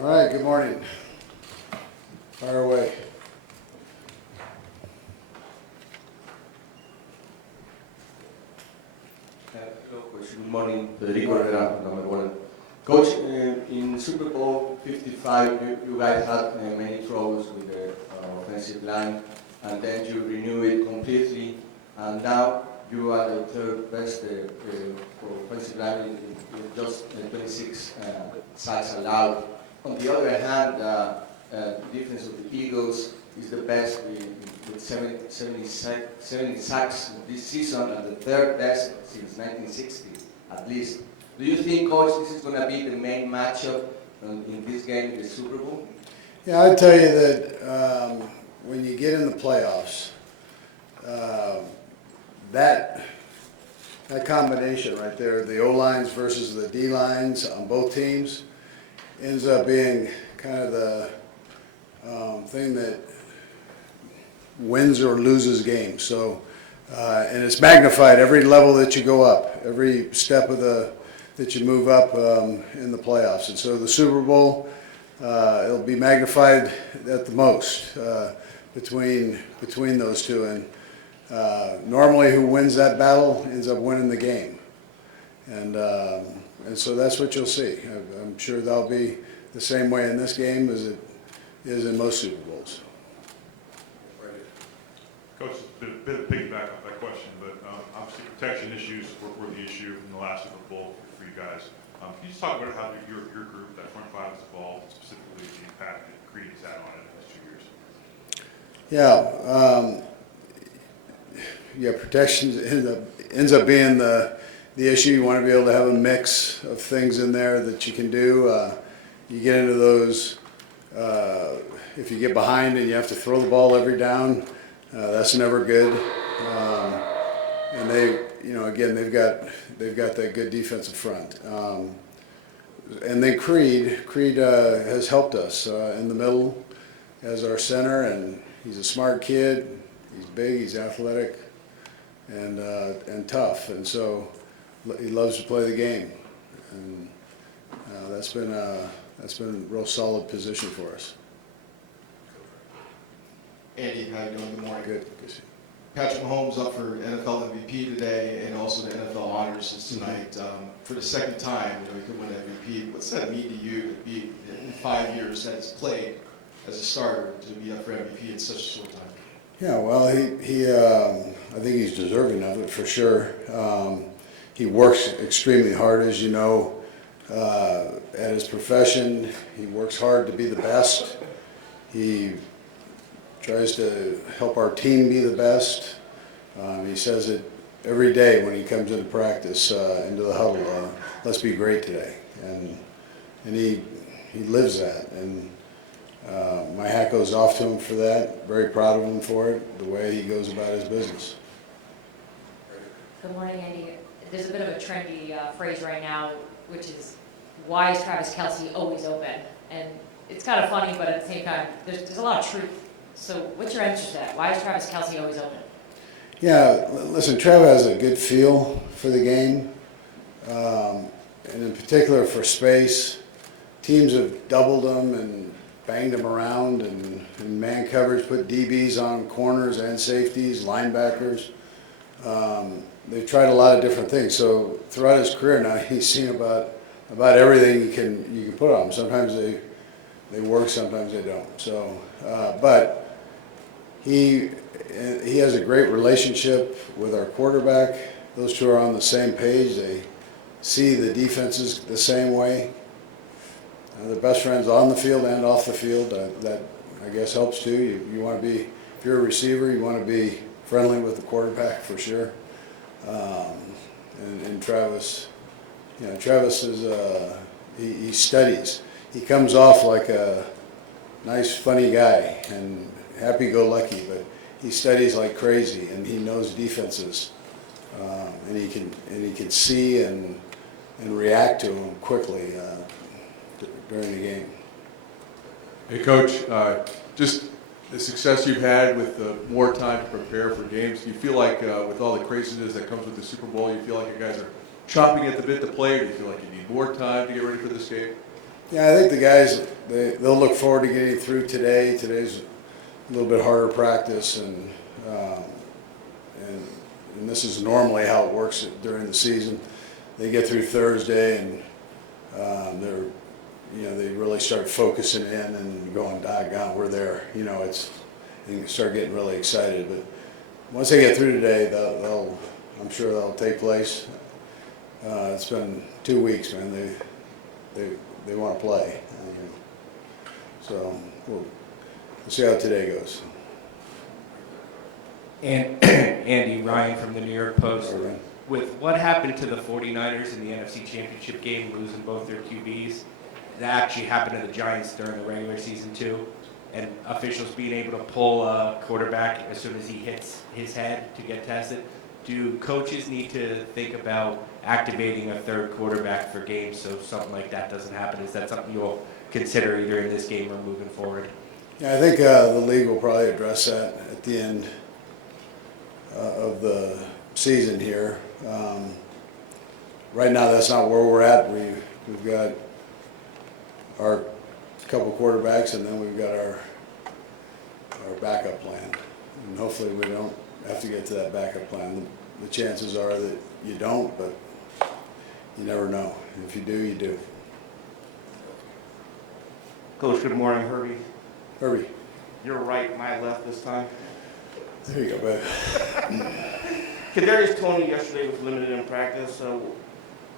All right, good morning. Fire away. Good morning, Federico Herrera, number one. Coach, in Super Bowl 55, you guys had many troubles with the offensive line, and then you renew it completely, and now you are the third best for offensive line in just 26 sacks allowed. On the other hand, the defense of the Eagles is the best with 70 sacks this season, and the third best since 1960 at least. Do you think, Coach, this is going to be the main matchup in this game, the Super Bowl? Yeah, I'd tell you that when you get in the playoffs, that combination right there, the O-lines versus the D-lines on both teams, ends up being kind of the thing that wins or loses games. So, and it's magnified every level that you go up, every step of that you move up in the playoffs. And so the Super Bowl, it'll be magnified at the most between those two. And normally, who wins that battle ends up winning the game. And so that's what you'll see. I'm sure that'll be the same way in this game as it is in most Super Bowls. Coach, a bit of piggyback off that question, but obviously protection issues were the issue in the last Super Bowl for you guys. Can you just talk about how your group, that front five, has evolved, specifically the impact that Creed has had on it in the last 2 years? Yeah, protection ends up being the issue. You want to be able to have a mix of things in there that you can do. You get into those, if you get behind and you have to throw the ball every down, that's never good. And again, they've got that good defensive front. And then Creed has helped us in the middle as our center, and he's a smart kid. He's big, he's athletic, and tough, and so he loves to play the game, and that's been a real solid position for us. Andy, how you doing? Good morning. Good. Patrick Mahomes up for NFL MVP today, and also the NFL honors tonight. For the second time, he could win MVP. What's that mean to you to be in 5 years that he's played as a starter to be up for MVP in such a short time? Yeah, well, I think he's deserving of it for sure. He works extremely hard, as you know, at his profession. He works hard to be the best. He tries to help our team be the best. He says it every day when he comes into practice, into the huddle, let's be great today. And he lives that. And my hat goes off to him for that. Very proud of him for it, the way he goes about his business. Good morning, Andy. There's a bit of a trendy phrase right now, which is, why is Travis Kelce always open? And it's kind of funny, but at the same time, there's a lot of truth. So what's your answer to that? Why is Travis Kelce always open? Yeah, listen, Trev has a good feel for the game, and in particular for space. Teams have doubled him and banged him around, and in man coverage, put DBs on corners and safeties, linebackers. They've tried a lot of different things. So throughout his career now, he's seen about everything you can put on him. Sometimes they work, sometimes they don't. So, but he has a great relationship with our quarterback. Those two are on the same page. They see the defenses the same way. They're best friends on the field and off the field. That I guess helps too. You want to be, if you're a receiver, you want to be friendly with the quarterback for sure. And Travis, Travis is he studies. He comes off like a nice, funny guy and happy-go-lucky, but he studies like crazy, and he knows defenses, and he can see and react to them quickly during the game. Hey, Coach, just the success you've had with more time to prepare for games, do you feel like with all the craziness that comes with the Super Bowl, you feel like you guys are chomping at the bit to play, or do you feel like you need more time to get ready for this game? Yeah, I think the guys, they'll look forward to getting through today. Today's a little bit harder practice, and this is normally how it works during the season. They get through Thursday, and they really start focusing in and going, doggone, we're there. And start getting really excited. But once they get through today, I'm sure that'll take place. It's been 2 weeks, man. They want to play. So we'll see how today goes. And Andy, Ryan from the New York Post. All right. With what happened to the 49ers in the NFC Championship game, losing both their QBs, that actually happened to the Giants during the regular season too, and officials being able to pull a quarterback as soon as he hits his head to get tested. Do coaches need to think about activating a third quarterback for games so something like that doesn't happen? Is that something you'll consider either in this game or moving forward? Yeah, I think the league will probably address that at the end of the season here. Right now, that's not where we're at. We've got our couple quarterbacks, and then we've got our backup plan. And hopefully, we don't have to get to that backup plan. The chances are that you don't, but you never know. If you do, you do. Coach, good morning, Herbie. Herbie, You're right, my left this time. there you go, babe. Kadarius Toney yesterday was limited in practice, so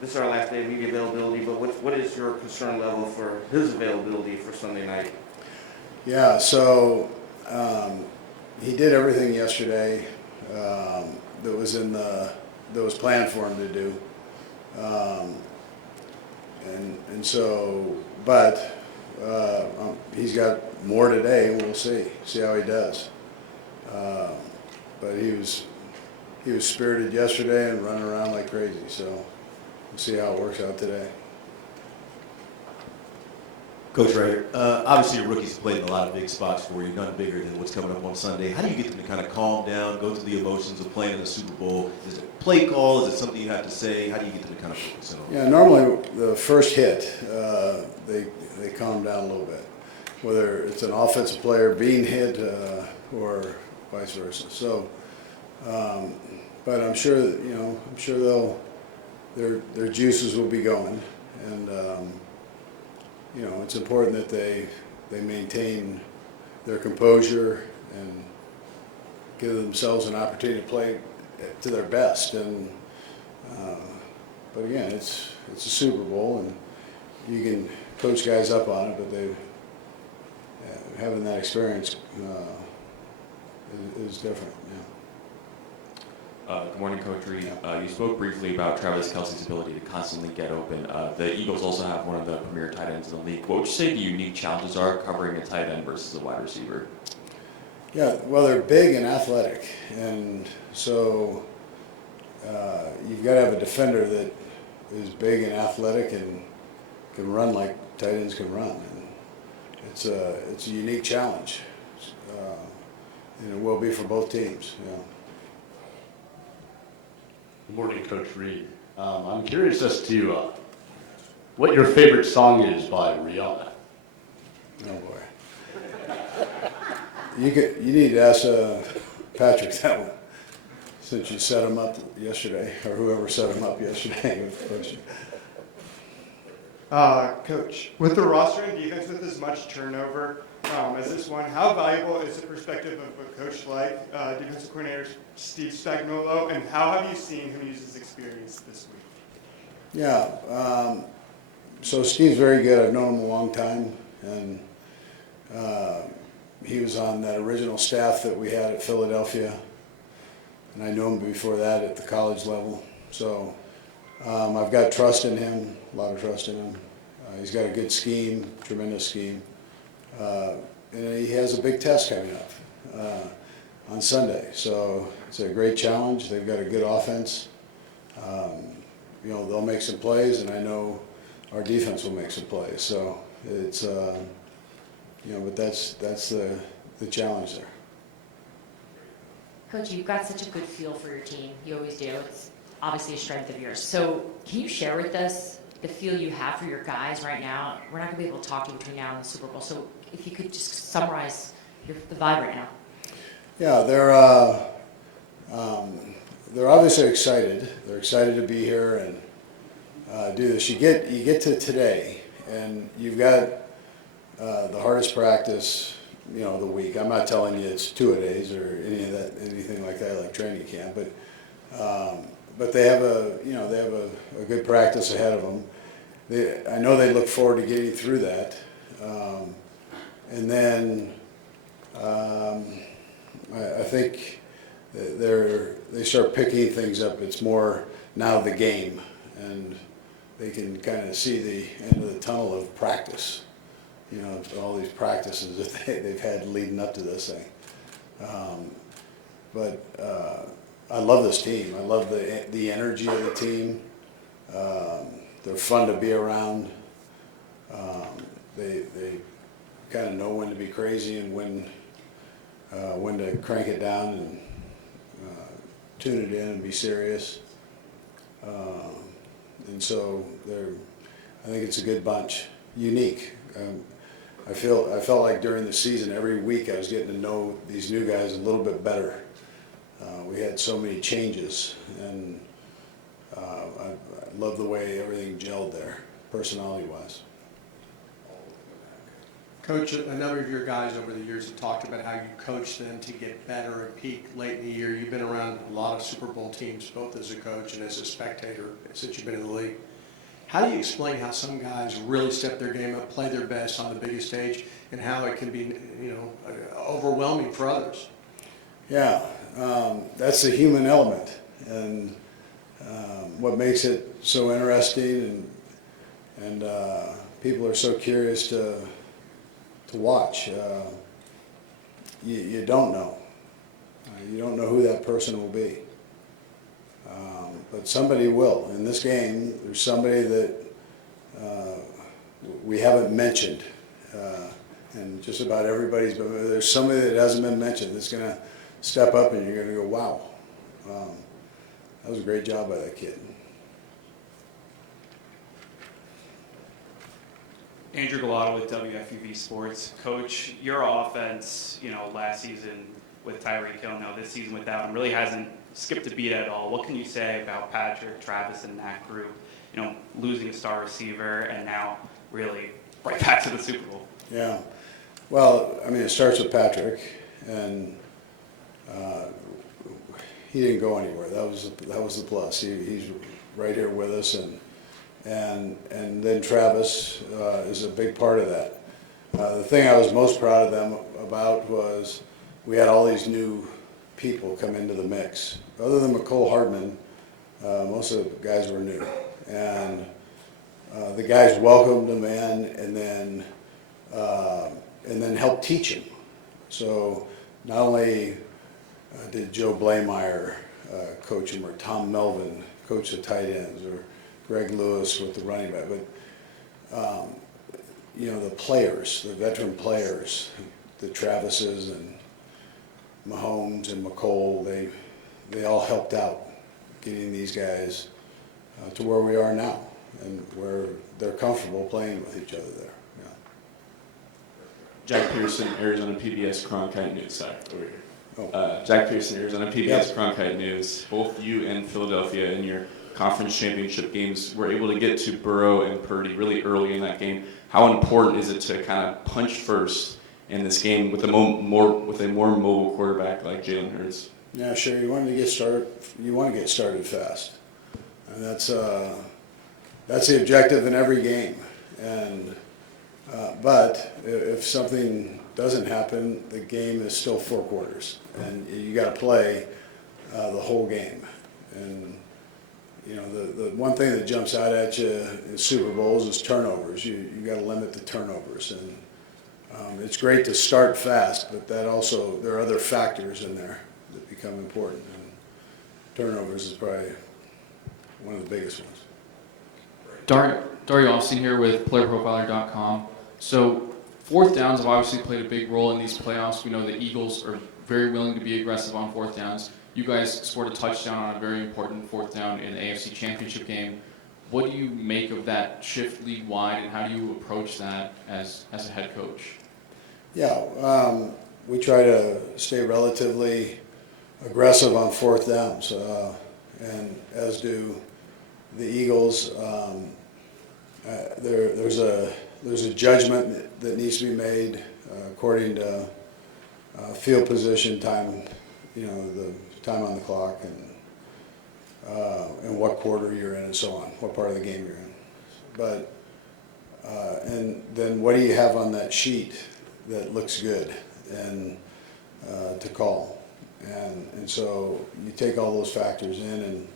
this is our last day of media availability, but what is your concern level for his availability for Sunday night? Yeah, so he did everything yesterday that was planned for him to do, but he's got more today. We'll see how he does. But he was spirited yesterday and running around like crazy. So we'll see how it works out today. Coach Ryder, obviously your rookies played in a lot of big spots for you, none bigger than what's coming up on Sunday. How do you get them to kind of calm down, go through the emotions of playing in the Super Bowl? Is it a play call? Is it something you have to say? How do you get them to kind of focus in on? Yeah, normally the first hit, they calm down a little bit, whether it's an offensive player being hit or vice versa. So, but I'm sure that, their juices will be going, and it's important that they maintain their composure and give themselves an opportunity to play to their best. And but again, it's a Super Bowl, and you can coach guys up on it, but having that experience is different. Yeah. Good morning, Coach Reid. You spoke briefly about Travis Kelce's ability to constantly get open. The Eagles also have one of the premier tight ends in the league. What would you say the unique challenges are covering a tight end versus a wide receiver? Yeah, well, they're big and athletic, and so you've got to have a defender that is big and athletic and can run like tight ends can run. And it's a unique challenge, and it will be for both teams. Yeah. Good morning, Coach Reid. I'm curious as to what your favorite song is by Rihanna. Oh boy. You need to ask Patrick that one, since you set him up yesterday, or whoever set him up yesterday with the question. Coach, with the roster and defense with as much turnover as this one, how valuable is the perspective of a coach like defensive coordinator Steve Spagnuolo, and how have you seen him use his experience this week? Yeah, so Steve's very good. I've known him a long time, and he was on that original staff that we had at Philadelphia, and I knew him before that at the college level. So I've got trust in him, a lot of trust in him. He's got a good scheme, tremendous scheme. And he has a big test coming up on Sunday. So it's a great challenge. They've got a good offense. They'll make some plays, and I know our defense will make some plays. So it's, but that's the challenge there. Coach, you've got such a good feel for your team. You always do. It's obviously a strength of yours. So can you share with us the feel you have for your guys right now? We're not going to be able to talk to you between now and the Super Bowl, so if you could just summarize the vibe right now. Yeah, they're obviously excited. They're excited to be here and do this. You get to today, and you've got the hardest practice, the week. I'm not telling you it's 2-a-days or anything like that, like training camp, but they have a good practice ahead of them. I know they look forward to getting through that, and then I think they start picking things up. It's more now the game, and they can kind of see the end of the tunnel of practice. All these practices that they've had leading up to this thing. But I love this team. I love the energy of the team. They're fun to be around. They kind of know when to be crazy and when to crank it down and tune it in and be serious. And so I think it's a good bunch, unique. I felt like during the season, every week I was getting to know these new guys a little bit better. We had so many changes, and I love the way everything gelled there, personality-wise. Coach, a number of your guys over the years have talked about how you coach them to get better and peak late in the year. You've been around a lot of Super Bowl teams, both as a coach and as a spectator since you've been in the league. How do you explain how some guys really step their game up, play their best on the biggest stage, and how it can be, overwhelming for others? Yeah, that's the human element, and what makes it so interesting, and people are so curious to watch. You don't know. You don't know who that person will be. But somebody will. In this game, there's somebody that we haven't mentioned. And just about everybody's, but there's somebody that hasn't been mentioned that's going to step up and you're going to go, wow. That was a great job by that kid. Andrew Galato with WFUV Sports. Coach, your offense, last season with Tyreek Hill, now this season without him, really hasn't skipped a beat at all. What can you say about Patrick, Travis, and that group? Losing a star receiver and now really right back to the Super Bowl. Yeah. Well, it starts with Patrick, and he didn't go anywhere. That was the plus. He's right here with us, and then Travis is a big part of that. The thing I was most proud of them about was we had all these new people come into the mix. Other than McCole Hardman, most of the guys were new, and the guys welcomed them in, and then helped teach them. So not only did Joe Blameyer coach him, or Tom Melvin coach the tight ends, or Greg Lewis with the running back, but the players, the veteran players, the Travises and Mahomes and McCole, they all helped out getting these guys to where we are now, and where they're comfortable playing with each other there. Yeah. Jack Pearson, Arizona PBS Cronkite News. Sorry, over here. Oh. Jack Pearson, Arizona PBS Yep. Cronkite News. Both you and Philadelphia in your conference championship games were able to get to Burrow and Purdy really early in that game. How important is it to kind of punch first in this game with a more mobile quarterback like Jalen Hurts? Yeah, sure. You want to get started. You want to get started fast, and that's the objective in every game. And but if something doesn't happen, the game is still 4 quarters, and you got to play the whole game. And the one thing that jumps out at you in Super Bowls is turnovers. You got to limit the turnovers, and it's great to start fast, but there are other factors in there that become important. And turnovers is probably one of the biggest ones. Dario Austin here with PlayerProfiler.com. So 4th downs have obviously played a big role in these playoffs. We know the Eagles are very willing to be aggressive on 4th downs. You guys scored a touchdown on a very important 4th down in the AFC Championship game. What do you make of that shift league-wide, and how do you approach that as a head coach? Yeah, we try to stay relatively aggressive on fourth downs, and as do the Eagles. There's a judgment that needs to be made according to field position, time, the time on the clock, and what quarter you're in, and so on, what part of the game you're in. But and then what do you have on that sheet that looks good and to call? And so you take all those factors in, and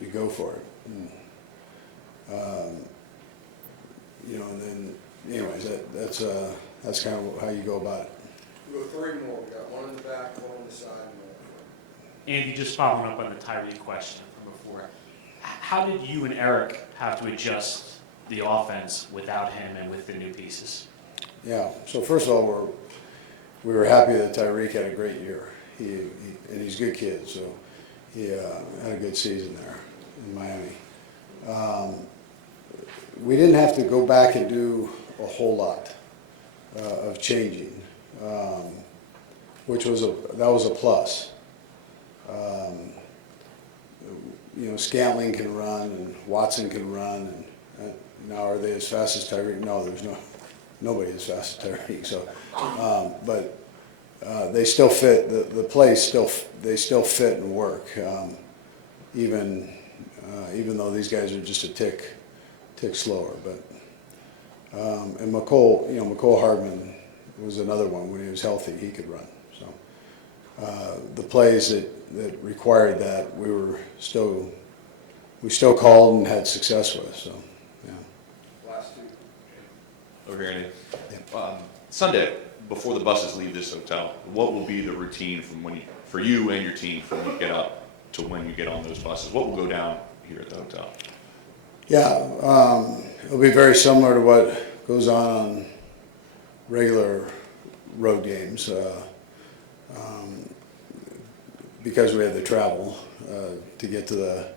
you go for it. And, and then anyways, that's kind of how you go about it. We'll go three more. We got one in the back, one on the side, and one in front. Andy, just following up on the Tyreek question from before, how did you and Eric have to adjust the offense without him and with the new pieces? Yeah. So first of all, we were happy that Tyreek had a great year. And he's a good kid, so he had a good season there in Miami. We didn't have to go back and do a whole lot of changing, which was a plus. Scantling can run and Watson can run, and now are they as fast as Tyreek? No, there's nobody as fast as Tyreek. So, but they still fit. The plays still fit and work, even though these guys are just a tick slower. But and McCole Hardman was another one. When he was healthy, he could run. So the plays that required that, we still called and had success with. So yeah. Last two. Over here, Andy. Sunday, before the buses leave this hotel, what will be the routine for you and your team from when you get up to when you get on those buses? What will go down here at the hotel? Yeah, it'll be very similar to what goes on regular road games, because we had to travel to get to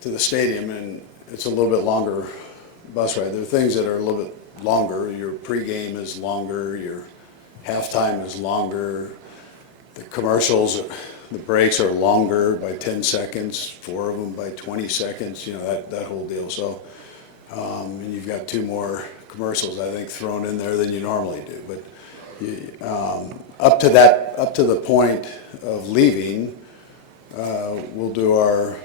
the stadium, and it's a little bit longer bus ride. There are things that are a little bit longer. Your pregame is longer. Your halftime is longer. The commercials, the breaks are longer by 10 seconds. 4 of them by 20 seconds. That whole deal. So, and you've got 2 more commercials, I think, thrown in there than you normally do. But up to the point of leaving, we'll do our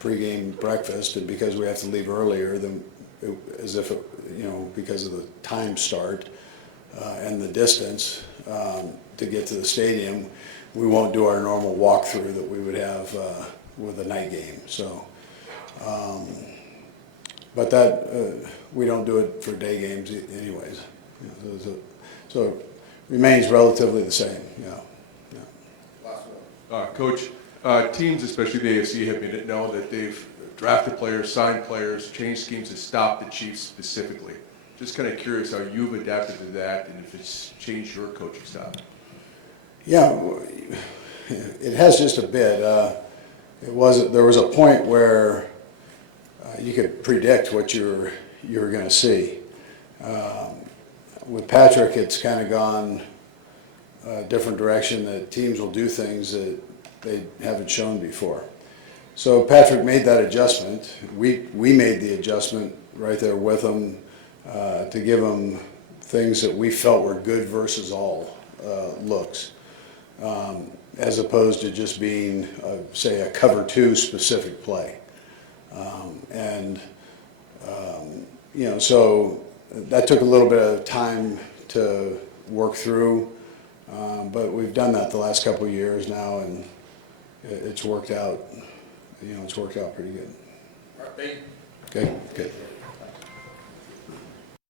pregame breakfast, and because we have to leave earlier than because of the time start and the distance to get to the stadium, we won't do our normal walkthrough that we would have with a night game. So, but that we don't do it for day games anyways. So it remains relatively the same. Yeah. Last one. Coach, teams, especially the AFC, have made it known that they've drafted players, signed players, changed schemes to stop the Chiefs specifically. Just kind of curious how you've adapted to that, and if it's changed your coaching style. Yeah, it has just a bit. There was a point where you could predict what you were going to see. With Patrick, it's kind of gone a different direction, that teams will do things that they haven't shown before. So Patrick made that adjustment. We made the adjustment right there with him to give him things that we felt were good versus all looks, as opposed to just being, say, a cover 2 specific play. So that took a little bit of time to work through, but we've done that the last couple of years now, and it's worked out. It's worked out pretty good. All right, thank you. Okay, good.